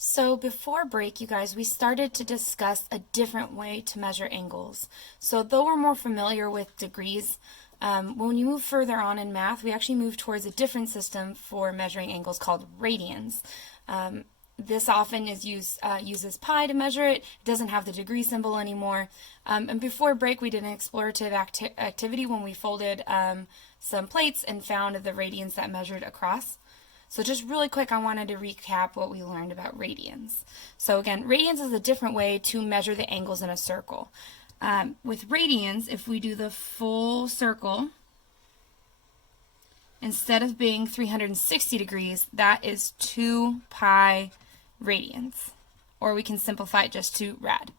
So before break, you guys, we started to discuss a different way to measure angles. So though we're more familiar with degrees, when you move further on in math, we actually move towards a different system for measuring angles called radians. This often is uses pi to measure it. It doesn't have the degree symbol anymore. And before break, we did an explorative activity when we folded some plates and found the radians that measured across. So just really quick, I wanted to recap what we learned about radians. So again, radians is a different way to measure the angles in a circle. With radians, if we do the full circle, instead of being 360 degrees, that is 2 pi radians. Or we can simplify it just to rad.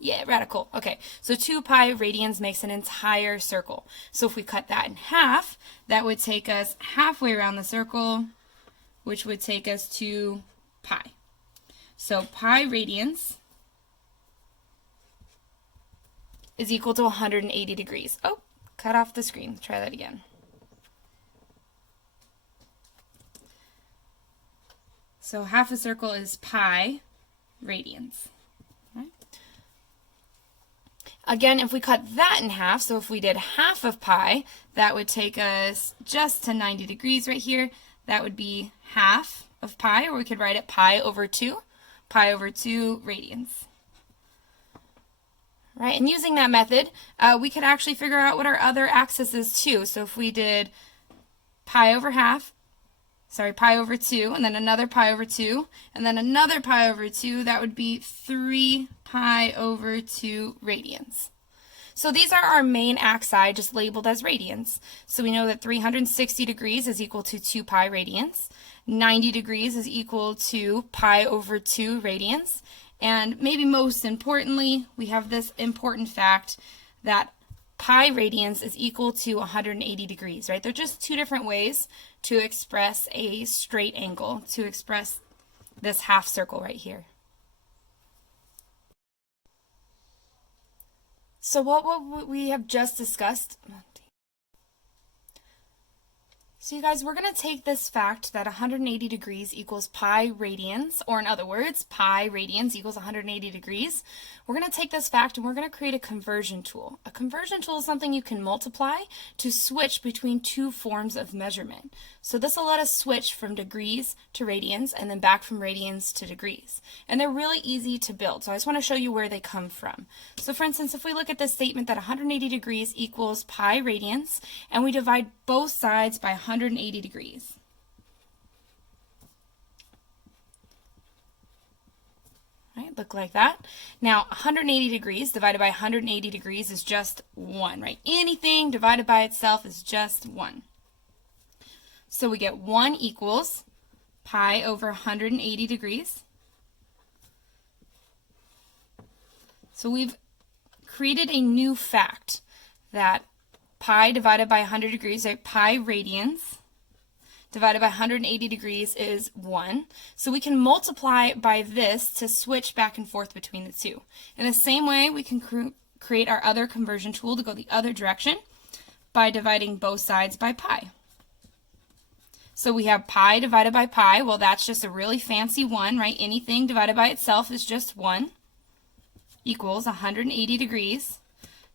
Yeah, radical. Okay, so 2 pi radians makes an entire circle. So if we cut that in half, that would take us halfway around the circle, which would take us to pi. So pi radians is equal to 180 degrees. Oh, cut off the screen. Try that again. So half a circle is pi radians. Right. Again, if we cut that in half, so if we did half of pi, that would take us just to 90 degrees right here. That would be half of pi, or we could write it pi over 2 radians. Right, and using that method, we could actually figure out what our other axis is too. So if we did pi over 2, and then another pi over 2, and then another pi over 2, that would be 3 pi over 2 radians. So these are our main axi, just labeled as radians. So we know that 360 degrees is equal to 2 pi radians. 90 degrees is equal to pi over 2 radians. And maybe most importantly, we have this important fact that pi radians is equal to 180 degrees, right? They're just two different ways to express a straight angle, to express this half circle right here. So what we have just discussed, so you guys, we're going to take this fact that 180 degrees equals pi radians, or in other words, pi radians equals 180 degrees. We're going to take this fact and we're going to create a conversion tool. A conversion tool is something you can multiply to switch between two forms of measurement. So this will let us switch from degrees to radians and then back from radians to degrees. And they're really easy to build. So I just want to show you where they come from. So for instance, if we look at this statement that 180 degrees equals pi radians, and we divide both sides by 180 degrees. Right, look like that. Now, 180 degrees divided by 180 degrees is just 1, right? Anything divided by itself is just 1. So we get 1 equals pi over 180 degrees. So we've created a new fact that pi divided by 100 degrees, right? Pi radians divided by 180 degrees is 1. So we can multiply by this to switch back and forth between the two. In the same way, we can create our other conversion tool to go the other direction by dividing both sides by pi. So we have pi divided by pi. Well, that's just a really fancy 1, right? Anything divided by itself is just 1 equals 180 degrees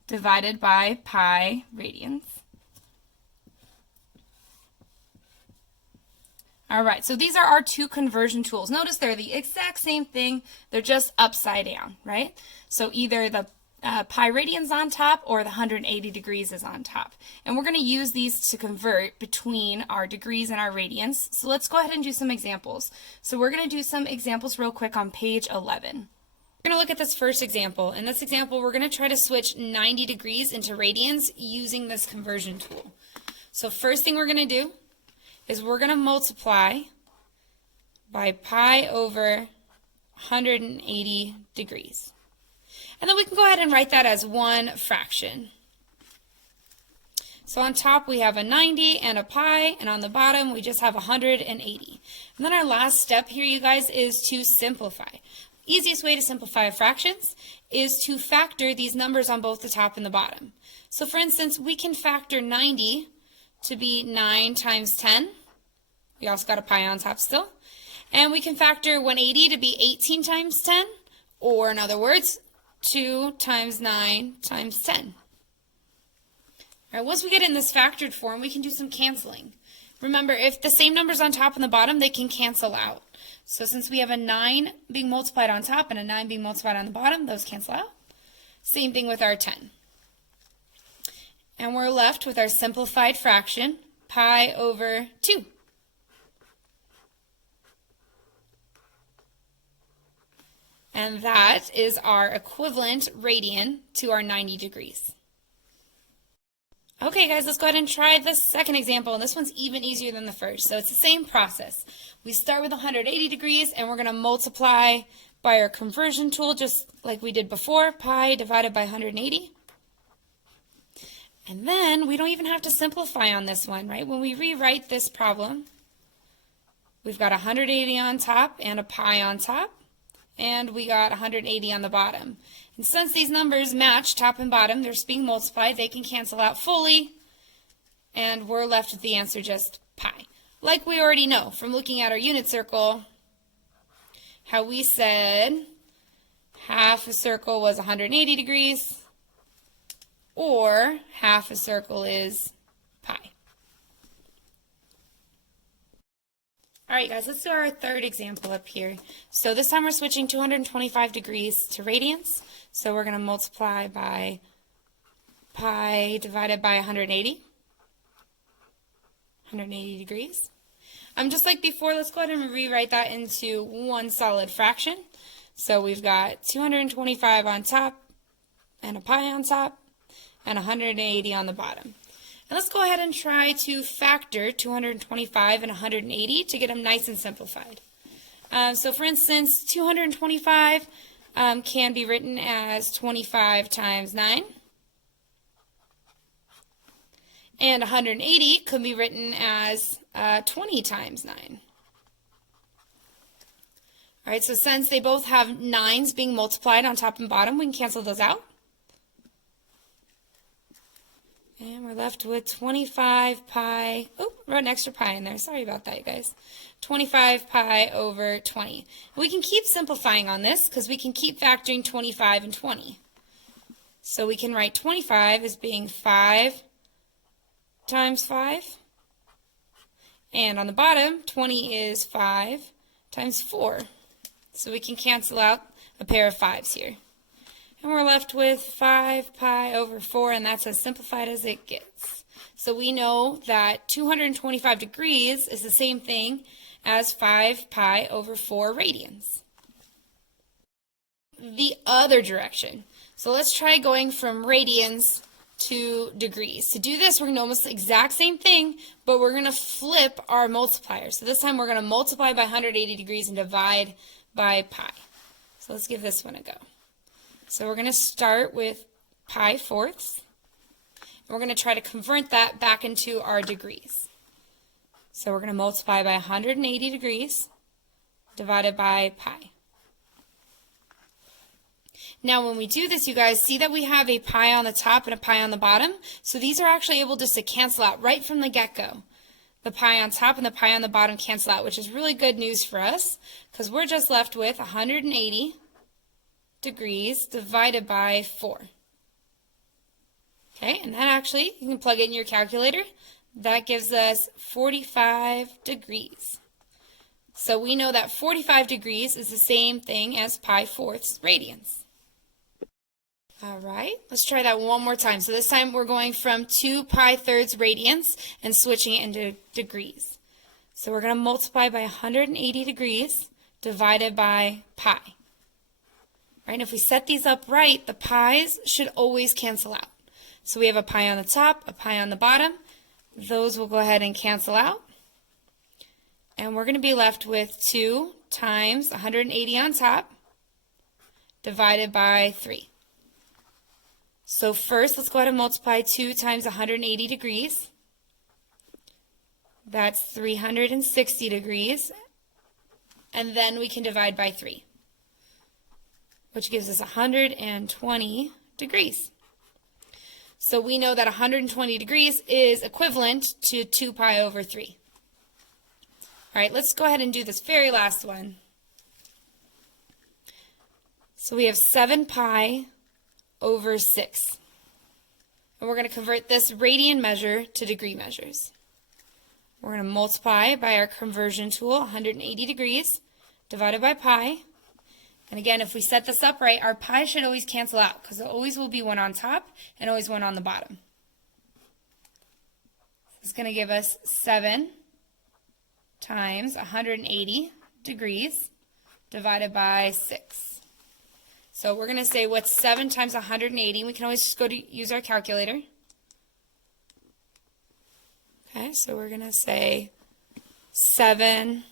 divided by pi radians. All right, so these are our two conversion tools. Notice they're the exact same thing. They're just upside down, right? So either the pi radians on top or the 180 degrees is on top. And we're going to use these to convert between our degrees and our radians. So let's go ahead and do some examples. So we're going to do some examples real quick on page 11. We're going to look at this first example. In this example, we're going to try to switch 90 degrees into radians using this conversion tool. So first thing we're going to do is we're going to multiply by pi over 180 degrees. And then we can go ahead and write that as one fraction. So on top we have a 90 and a pi, and on the bottom we just have 180. And then our last step here, you guys, is to simplify. Easiest way to simplify fractions is to factor these numbers on both the top and the bottom. So for instance, we can factor 90 to be 9 times 10. We also got a pi on top still. And we can factor 180 to be 18 times 10, or in other words, 2 times 9 times 10. All right, once we get in this factored form, we can do some canceling. Remember, if the same number's on top and the bottom, they can cancel out. So since we have a 9 being multiplied on top and a 9 being multiplied on the bottom, those cancel out. Same thing with our 10. And we're left with our simplified fraction, pi over 2. And that is our equivalent radian to our 90 degrees. Okay guys, let's go ahead and try the second example. This one's even easier than the first. So it's the same process. We start with 180 degrees and we're going to multiply by our conversion tool just like we did before, pi divided by 180. And then we don't even have to simplify on this one, right? When we rewrite this problem, we've got 180 on top and a pi on top, and we got 180 on the bottom. And since these numbers match top and bottom, they're being multiplied, they can cancel out fully, and we're left with the answer just pi. Like we already know from looking at our unit circle, how we said half a circle was 180 degrees, or half a circle is pi. All right, guys, let's do our third example up here. So this time we're switching 225 degrees to radians. So we're going to multiply by pi divided by 180. 180 degrees. Just like before, let's go ahead and rewrite that into one solid fraction. So we've got 225 on top and a pi on top and 180 on the bottom. And let's go ahead and try to factor 225 and 180 to get them nice and simplified. So for instance, 225 can be written as 25 times 9. And 180 could be written as 20 times 9. All right, so since they both have 9s being multiplied on top and bottom, we can cancel those out. And we're left with 25 pi, oh, wrote an extra pi in there. Sorry about that, you guys. 25 pi over 20. We can keep simplifying on this because we can keep factoring 25 and 20. So we can write 25 as being 5 times 5. And on the bottom, 20 is 5 times 4. So we can cancel out a pair of 5s here. And we're left with 5 pi over 4, and that's as simplified as it gets. So we know that 225 degrees is the same thing as 5 pi over 4 radians. The other direction. So let's try going from radians to degrees. To do this, we're going to almost the exact same thing, but we're going to flip our multiplier. So this time we're going to multiply by 180 degrees and divide by pi. So let's give this one a go. So we're going to start with pi fourths, and we're going to try to convert that back into our degrees. So we're going to multiply by 180 degrees divided by pi. Now when we do this, you guys see that we have a pi on the top and a pi on the bottom. So these are actually able just to cancel out right from the get-go. The pi on top and the pi on the bottom cancel out, which is really good news for us because we're just left with 180 degrees divided by 4. Okay, and that actually, you can plug it in your calculator. That gives us 45 degrees. So we know that 45 degrees is the same thing as pi fourths radians. All right, let's try that one more time. So this time we're going from 2 pi thirds radians and switching it into degrees. So we're going to multiply by 180 degrees divided by pi. Right, and if we set these up right, the pi's should always cancel out. So we have a pi on the top, a pi on the bottom. Those will go ahead and cancel out. And we're going to be left with 2 times 180 on top divided by 3. So first, let's go ahead and multiply 2 times 180 degrees. That's 360 degrees. And then we can divide by 3. Which gives us 120 degrees. So we know that 120 degrees is equivalent to 2 pi over 3. All right, let's go ahead and do this very last one. So we have 7 pi over 6. And we're going to convert this radian measure to degree measures. We're going to multiply by our conversion tool, 180 degrees, divided by pi. And again, if we set this up right, our pi should always cancel out because there always will be one on top and always one on the bottom. This is going to give us 7 times 180 degrees divided by 6. So we're going to say what's 7 times 180. We can always just go to use our calculator. Okay, so we're going to say 7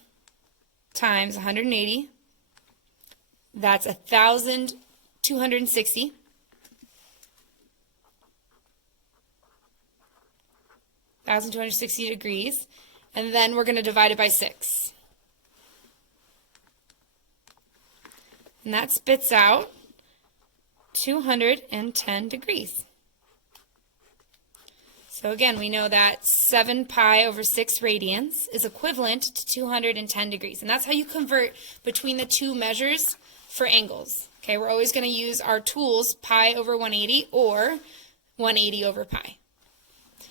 times 180. That's 1,260. degrees. And then we're going to divide it by 6. And that spits out 210 degrees. So again, we know that 7 pi over 6 radians is equivalent to 210 degrees. And that's how you convert between the two measures for angles. Okay, we're always going to use our tools, pi over 180 or 180 over pi.